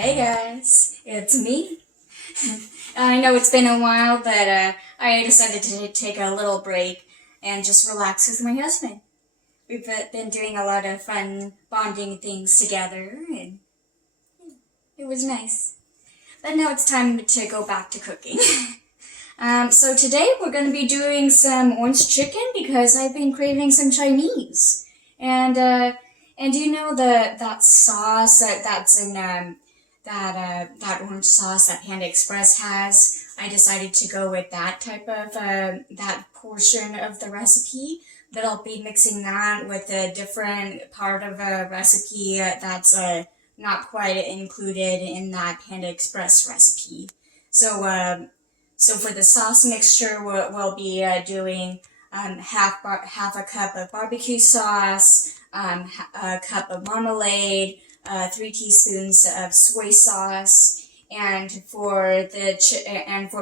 Hey guys, it's me. I know it's been a while, but I decided to take a little break and just relax with my husband. We've been doing a lot of fun bonding things together, and it was nice. But now it's time to go back to cooking. So today we're going to be doing some orange chicken because I've been craving some Chinese. And you know that sauce that's in that orange sauce that Panda Express has. I decided to go with that type of that portion of the recipe, but I'll be mixing that with a different part of a recipe that's not quite included in that Panda Express recipe. So for the sauce mixture, we'll be doing half a cup of barbecue sauce, a cup of marmalade, 3 teaspoons of soy sauce, and for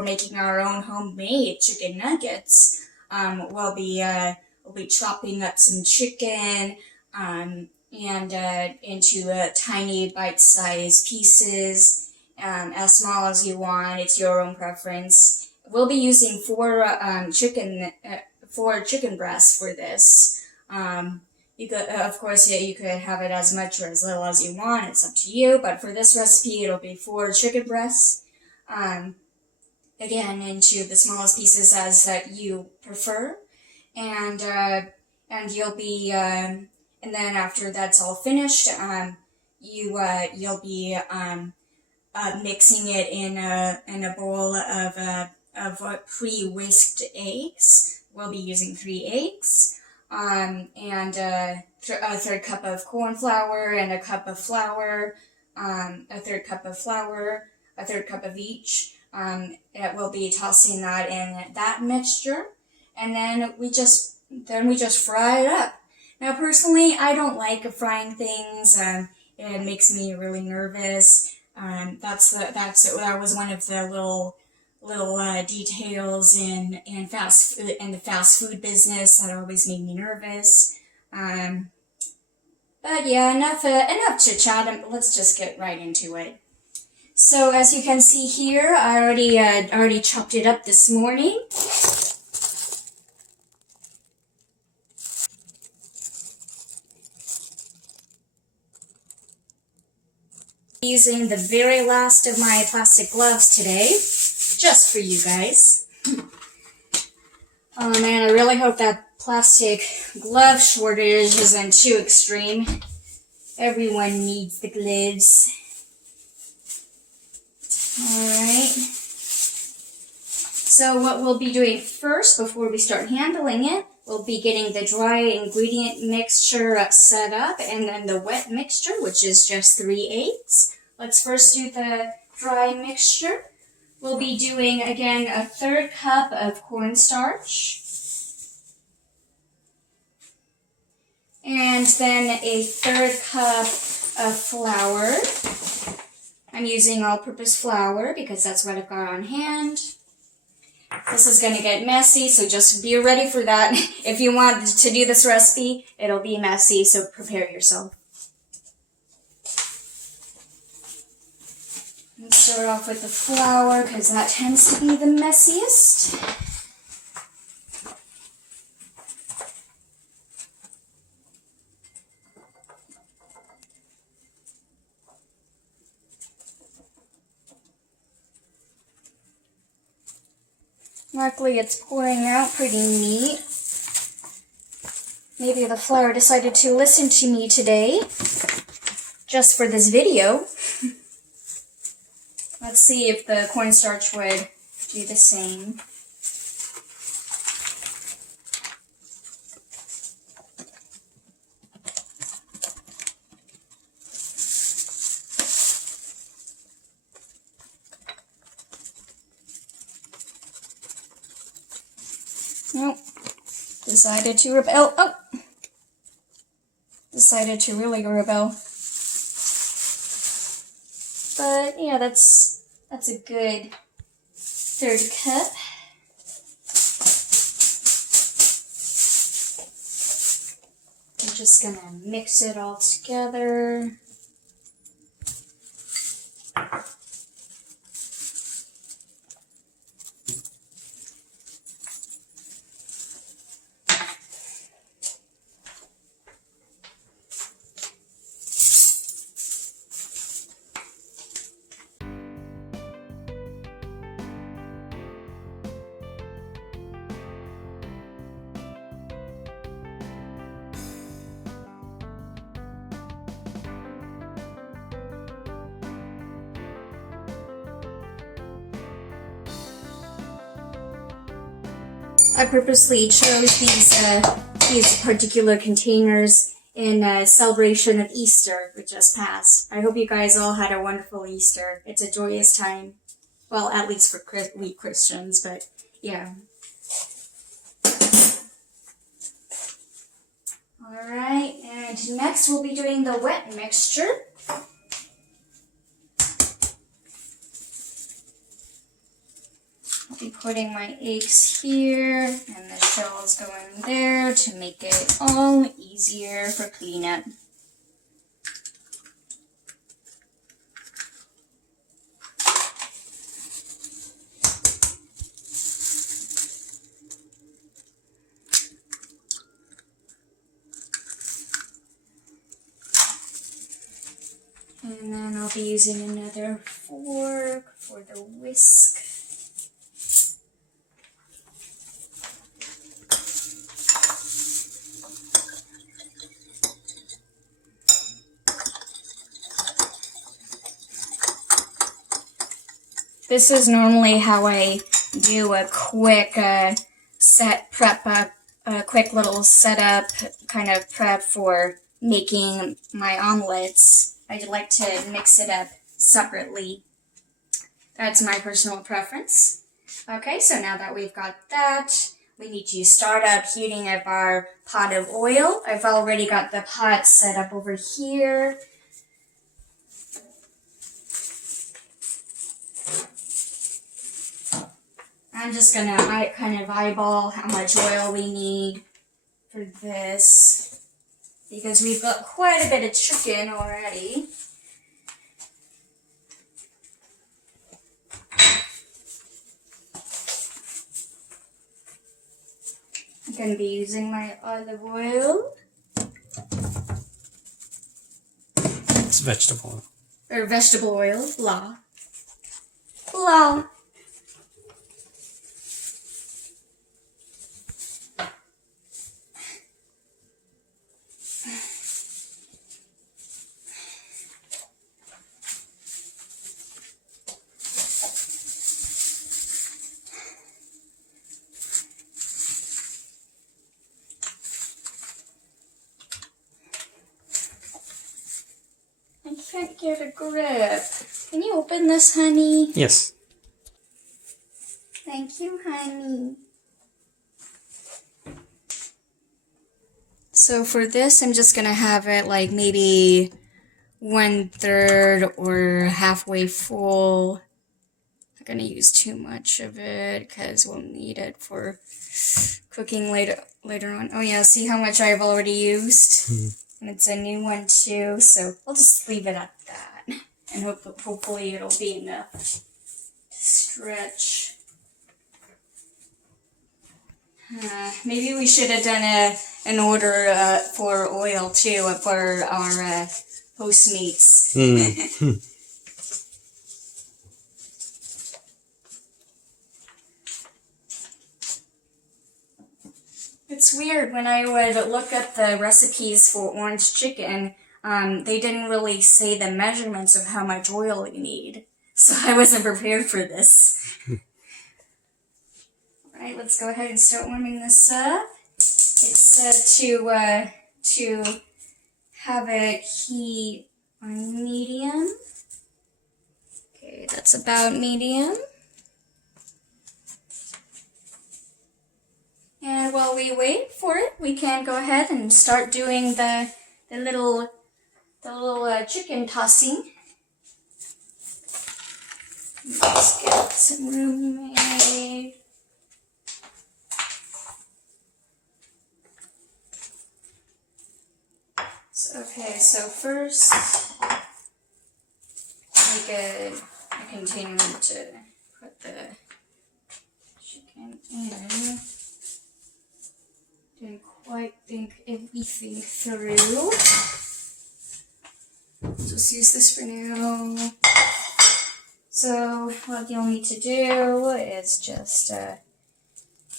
making our own homemade chicken nuggets, we'll be chopping up some chicken and into tiny bite-sized pieces. As small as you want. It's your own preference. We'll be using four chicken breasts for this. You could, of course, you could have it as much or as little as you want. It's up to you. But for this recipe, it'll be 4 chicken breasts. Again, into the smallest pieces as that you prefer, and you'll be and then after that's all finished, you'll be mixing it in a bowl of pre-whisked eggs. We'll be using 3 eggs, and a third cup of corn flour and a cup of flour, a third cup of flour, a third cup of each. We'll be tossing that in that mixture, and then we just fry it up. Now, personally, I don't like frying things. It makes me really nervous. That was one of the little details in the fast food business that always made me nervous. But yeah, enough chit chat. Let's just get right into it. So as you can see here, I already chopped it up this morning. Using the very last of my plastic gloves today, just for you guys. Oh man, I really hope that plastic glove shortage isn't too extreme. Everyone needs the gloves. Alright. So what we'll be doing first, before we start handling it, we'll be getting the dry ingredient mixture set up, and then the wet mixture, which is just 3 eggs. Let's first do the dry mixture. We'll be doing, again, a third cup of cornstarch, and then a third cup of flour. I'm using all-purpose flour because that's what I've got on hand. This is going to get messy, so just be ready for that. If you want to do this recipe, it'll be messy, so prepare yourself. Let's start off with the flour because that tends to be the messiest. Luckily, it's pouring out pretty neat. Maybe the flour decided to listen to me today, just for this video. Let's see if the cornstarch would do the same. Nope. Decided to rebel. Oh! Decided to really rebel. But yeah, that's a good third cup. I'm just gonna mix it all together. I purposely chose these particular containers in celebration of Easter, which just passed. I hope you guys all had a wonderful Easter. It's a joyous time. Well, at least for we Christians, but yeah. Alright, and next we'll be doing the wet mixture. I'll be putting my eggs here, and the shells going there to make it all easier for cleanup. And then I'll be using another fork for the whisk. This is normally how I do a quick quick little setup kind of prep for making my omelets. I like to mix it up separately. That's my personal preference. Okay, so now that we've got that, we need to start up heating up our pot of oil. I've already got the pot set up over here. I'm just gonna kind of eyeball how much oil we need for this, because we've got quite a bit of chicken already. I'm gonna be using my olive oil. It's vegetable. Or vegetable oil, blah. Blah. I can't get a grip. Can you open this, honey? Yes. Thank you, honey. So for this, I'm just gonna have it like maybe 1/3 or halfway full. I'm gonna use too much of it because we'll need it for cooking later on. Oh yeah, see how much I've already used? And it's a new one too, so I'll just leave it at that. And hopefully it'll be enough to stretch. Maybe we should have done an order for oil too for our Postmates. It's weird, when I would look up the recipes for orange chicken, they didn't really say the measurements of how much oil you need. So I wasn't prepared for this. Alright, let's go ahead and start warming this up. It's said to have it heat on medium. Okay, that's about medium. And while we wait for it, we can go ahead and start doing the little chicken tossing. Let's get some room made. So first, make a container to put the chicken in. Didn't quite think everything through. Just use this for now. So what you'll need to do is just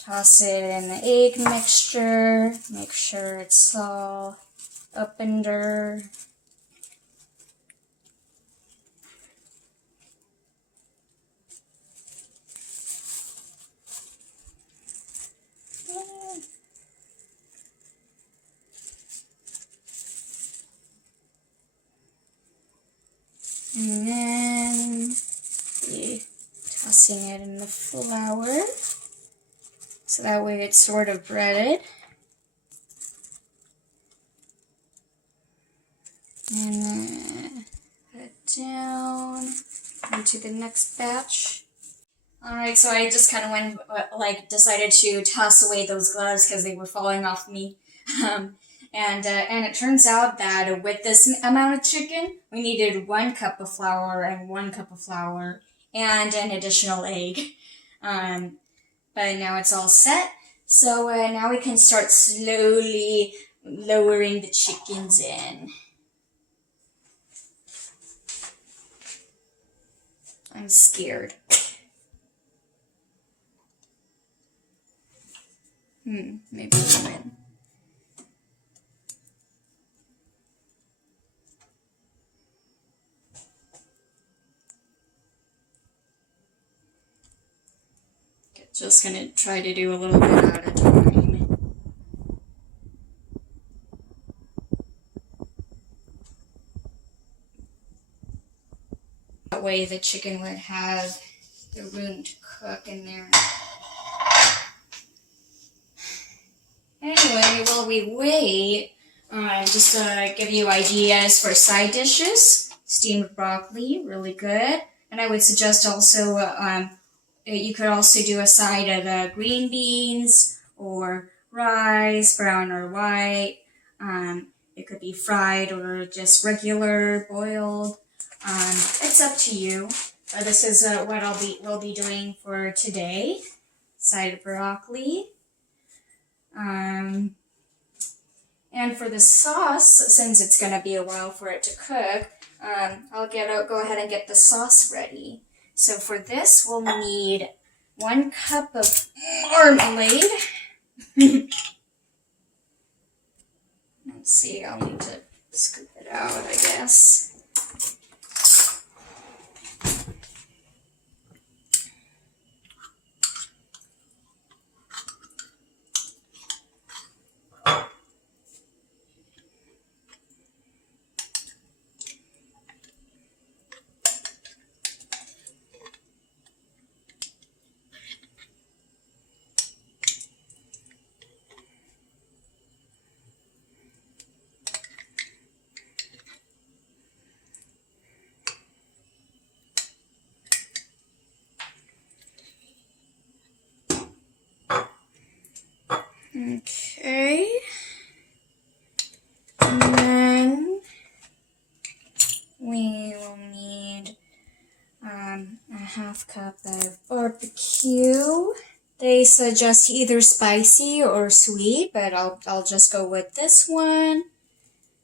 toss it in the egg mixture. Make sure it's all up under. And then be tossing it in the flour. So that way it's sort of breaded. And then put it down into the next batch. Alright, so I just kind of decided to toss away those gloves because they were falling off me. And it turns out that with this amount of chicken, we needed 1 cup of flour and 1 cup of flour and an additional egg. But now it's all set. So now we can start slowly lowering the chickens in. I'm scared. Maybe we'll win. Just gonna try to do a little bit at a time. That way the chicken would have the room to cook in there. Anyway, while we wait, just to give you ideas for side dishes. Steamed broccoli, really good. And I would suggest also, you could also do a side of green beans or rice, brown or white. It could be fried or just regular, boiled. It's up to you. This is what we'll be doing for today. Side of broccoli. And for the sauce, since it's going to be a while for it to cook, I'll go ahead and get the sauce ready. So for this, we'll need 1 cup of marmalade. Let's see, I'll need to scoop it out, I guess. Okay, and then we will need a 1/2 cup of barbecue. They suggest either spicy or sweet, but I'll just go with this one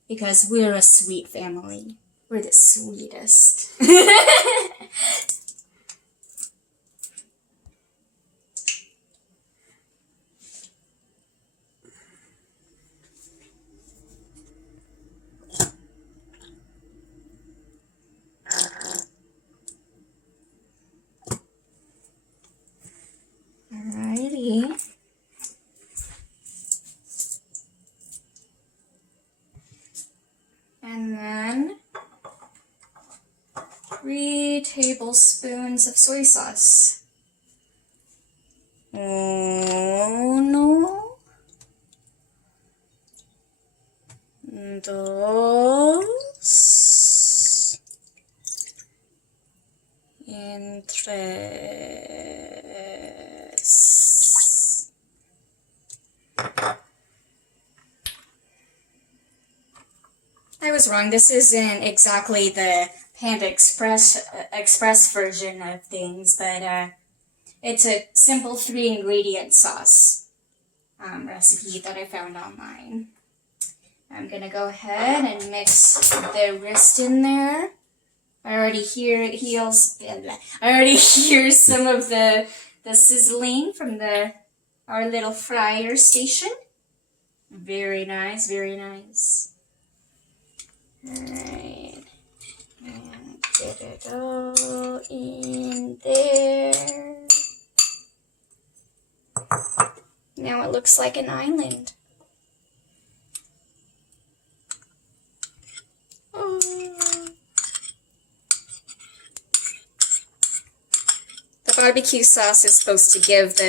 because we're a sweet family. We're the sweetest. Alrighty. And then 3 tablespoons of soy sauce. 1, 2, and 3. I was wrong. This isn't exactly the Panda Express version of things, but it's a simple 3-ingredient sauce recipe that I found online. I'm gonna go ahead and mix the wrist in there. I already hear some of the sizzling from our little fryer station. Very nice, very nice. Alright, and get it all in there. Now it looks like an island. Oh. barbecue sauce is supposed to give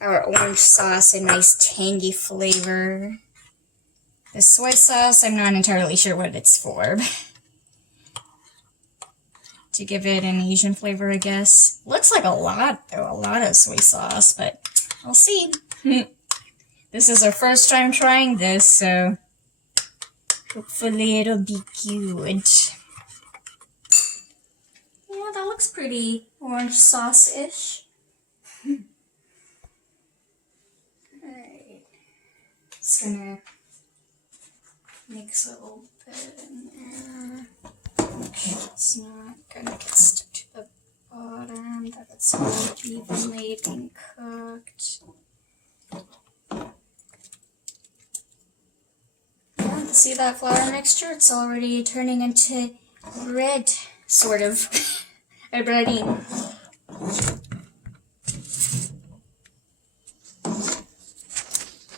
our orange sauce a nice tangy flavor. The soy sauce, I'm not entirely sure what it's for. To give it an Asian flavor, I guess. Looks like a lot, though. A lot of soy sauce, but I'll see. This is our first time trying this, so hopefully it'll be good. Yeah, that looks pretty orange sauce-ish. Alright. Just gonna mix a little bit in there. It's not gonna get stuck to the bottom, that it's all evenly being cooked. Yeah, see that flour mixture? It's already turning into red, sort of. Already.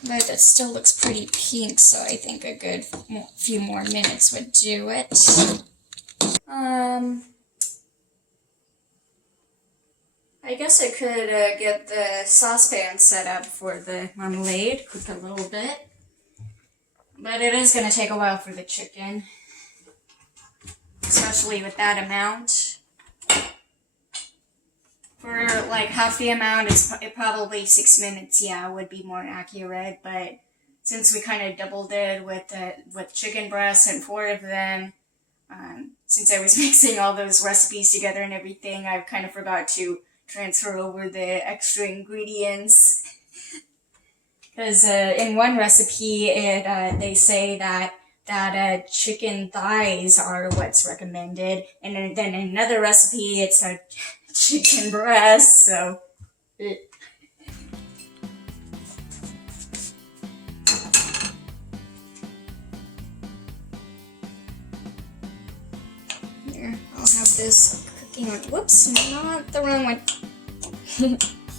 But it still looks pretty pink, so I think a good few more minutes would do it. I guess I could get the saucepan set up for the marmalade, cook a little bit. But it is going to take a while for the chicken, especially with that amount. For like half the amount, it probably 6 minutes, yeah, would be more accurate. But since we kind of doubled it with chicken breasts and 4 of them, since I was mixing all those recipes together and everything, I kind of forgot to transfer over the extra ingredients. Because in one recipe, they say that chicken thighs are what's recommended, and then in another recipe, it's a chicken breast. So. Here, I'll have this cooking on. Whoops, not the wrong one.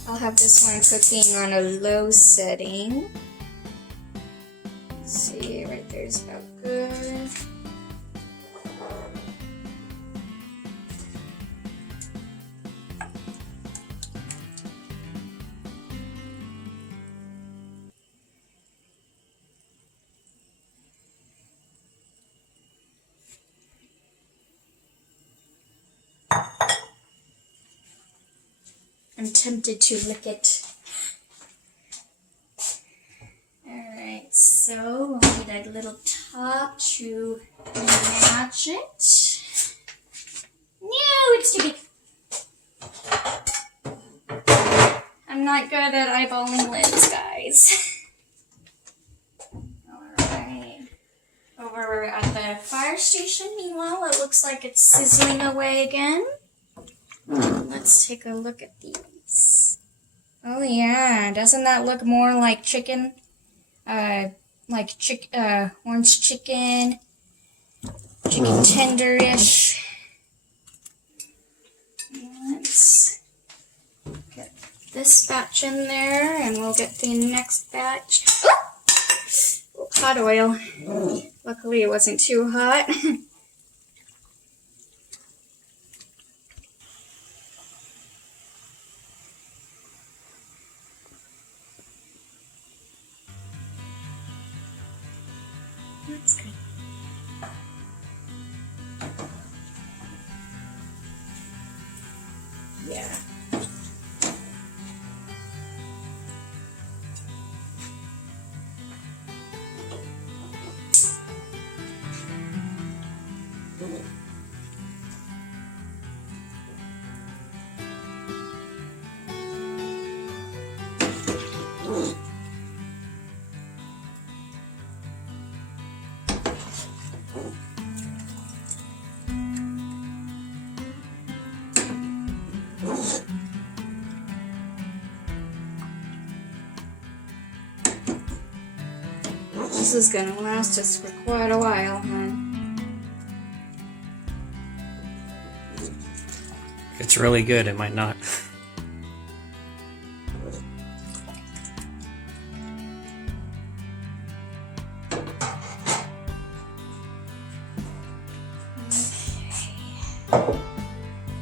I'll have this one cooking on a low setting. Let's see, right there's about good. I'm tempted to lick it. Alright, so we'll need a little top to match it. No, it's too big. I'm not good at eyeballing lids, guys. Alright. Over at the fire station, meanwhile, it looks like it's sizzling away again. Let's take a look at these. Oh yeah, doesn't that look more like chicken? Like orange chicken tender-ish. Let's get this batch in there, and we'll get the next batch. Oh! Hot oil. Luckily, it wasn't too hot. That's good. Yeah. This is gonna last us for quite a while, huh? It's really good. It might not.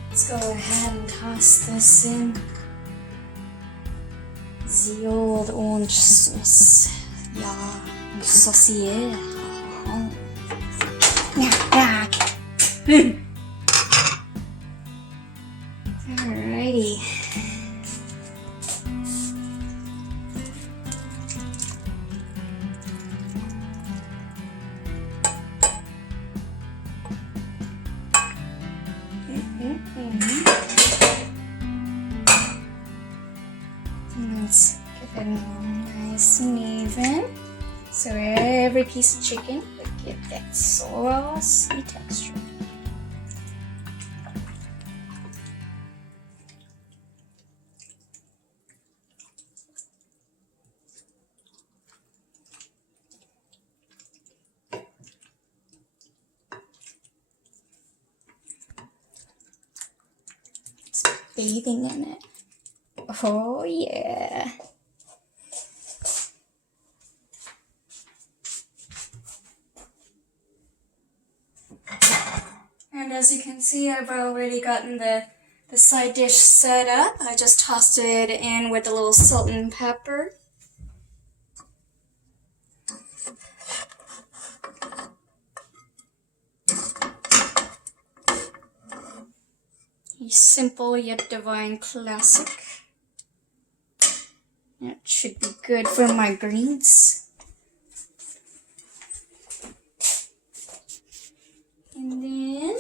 Let's go ahead and toss this in. The old orange sauce. Yeah, saucier. Alrighty. Let's give it nice and even. So every piece of chicken would get that saucy texture. It's bathing in it. Oh yeah. And as you can see, I've already gotten the side dish set up. I just tossed it in with a little salt and pepper. A simple yet divine classic. It should be good for my greens. And then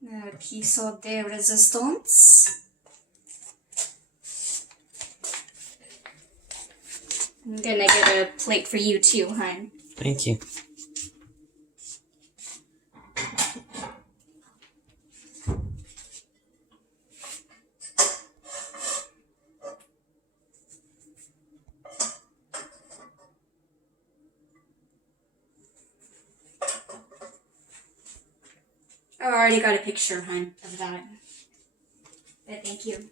the piece de resistance. I'm gonna get a plate for you too, hon. Thank you. I already got a picture, hon, of that. But thank you.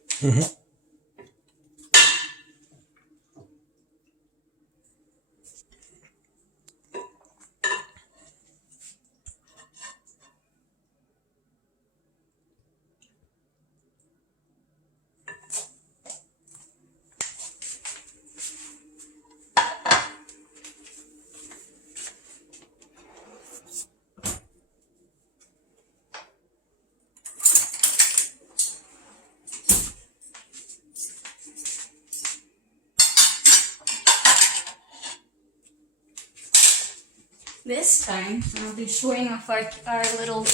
This time, I'll be showing off our little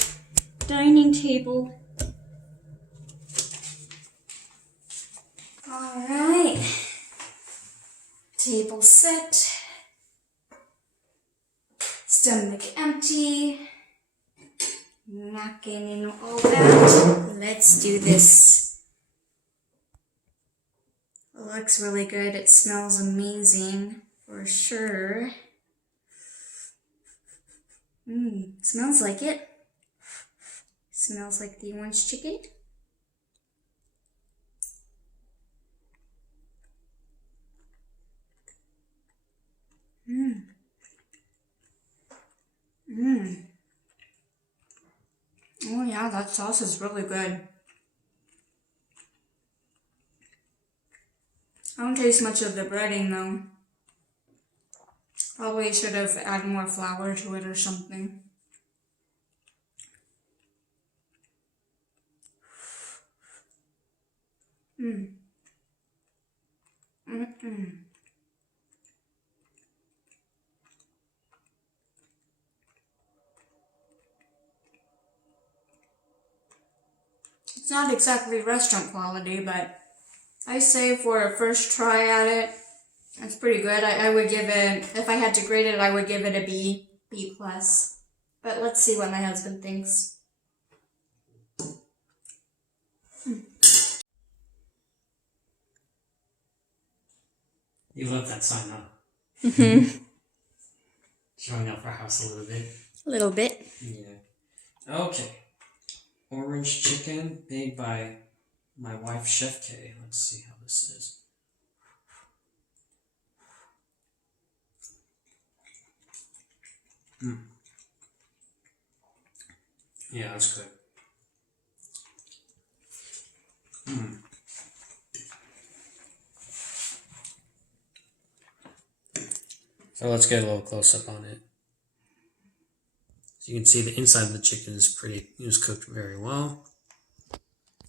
dining table. Alright. Table set. Stomach empty. Napkin and all that. Let's do this. It looks really good. It smells amazing for sure. Smells like it. Smells like the orange chicken. Oh yeah, that sauce is really good. I don't taste much of the breading though. Probably should have added more flour to it or something. It's not exactly restaurant quality, but I say for a first try at it, it's pretty good. I would give it, if I had to grade it, I would give it a B, B+. But let's see what my husband thinks. You love that sign, huh? Showing off our house a little bit. A little bit. Yeah. Okay. Orange chicken made by my wife, Chef K. Let's see how this is. Yeah, that's good. So let's get a little close up on it. So you can see the inside of the chicken is cooked very well.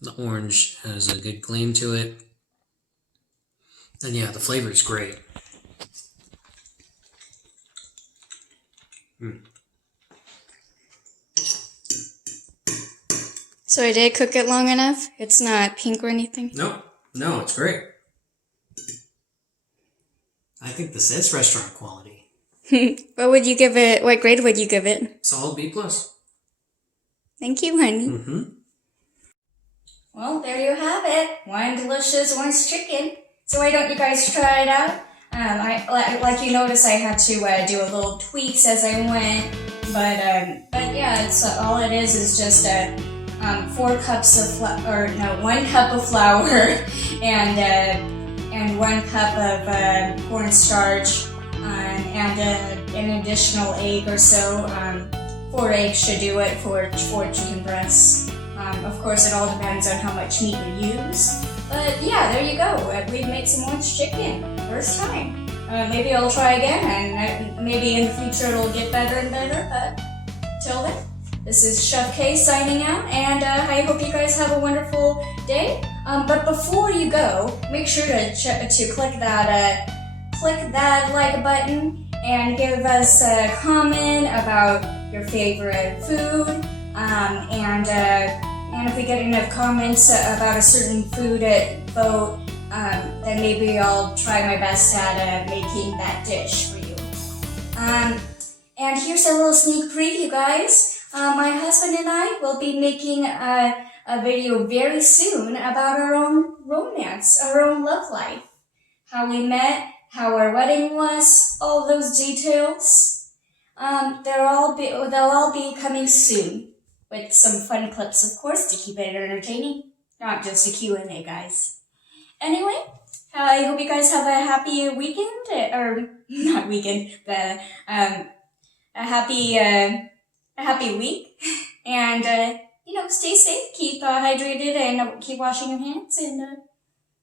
The orange has a good gleam to it. And yeah, the flavor is great. So I did cook it long enough? It's not pink or anything? No, it's great. I think this is restaurant quality. What would you give it? What grade would you give it? Solid B+. Thank you, honey. Mm-hmm. Well, there you have it. One delicious orange chicken. So why don't you guys try it out? Like you notice, I had to do a little tweaks as I went, but yeah, it's all it is just 4 cups of 1 cup of flour and 1 cup of cornstarch and an additional egg or so. 4 eggs should do it for chicken breasts. Of course, it all depends on how much meat you use. But yeah, there you go. We've made some orange chicken. First time. Maybe I'll try again, and maybe in the future it'll get better and better. But till then, this is Chef K signing out, and I hope you guys have a wonderful day. But before you go, make sure to click that like button and give us a comment about your favorite food. And if we get enough comments about a certain food vote, then maybe I'll try my best at making that dish for you. And here's a little sneak preview, guys. My husband and I will be making a video very soon about our own romance, our own love life. How we met, how our wedding was, all those details. They'll all be coming soon. With some fun clips, of course, to keep it entertaining. Not just a Q&A, guys. Anyway, I hope you guys have a happy weekend, or not weekend, but a happy week. And stay safe, keep hydrated, and keep washing your hands,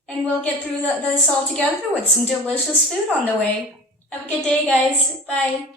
and we'll get through this all together with some delicious food on the way. Have a good day, guys. Bye.